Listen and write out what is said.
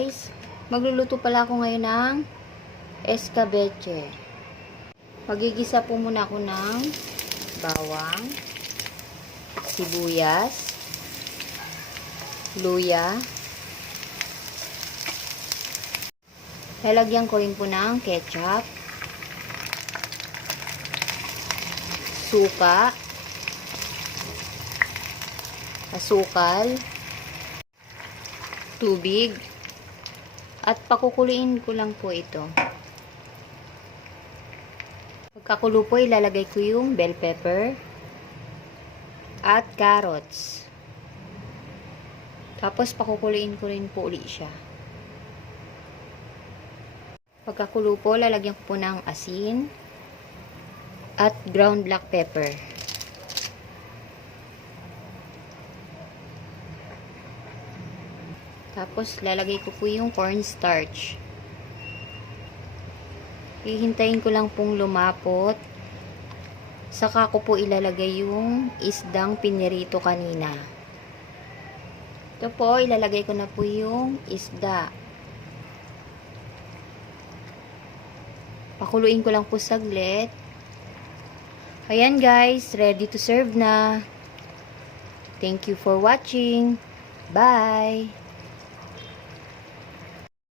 guys, magluluto pala ako ngayon ng escabeche. Magigisa po muna ako ng bawang, sibuyas, luya. Lalagyan ko rin po ng ketchup, suka, asukal, tubig, at pakukuloyin ko lang po ito. Pagkakulo po, ilalagay ko yung bell pepper at carrots. Tapos pakukuloyin ko rin po ulit siya. Pagkakulo po, lalagyan ko po ng asin at ground black pepper. Tapos, lalagay ko po yung cornstarch. Hihintayin ko lang pong lumapot. Saka ko po ilalagay yung isdang pinirito kanina. Ito po, ilalagay ko na po yung isda. Pakuluin ko lang po saglit. Ayan guys, ready to serve na. Thank you for watching. Bye!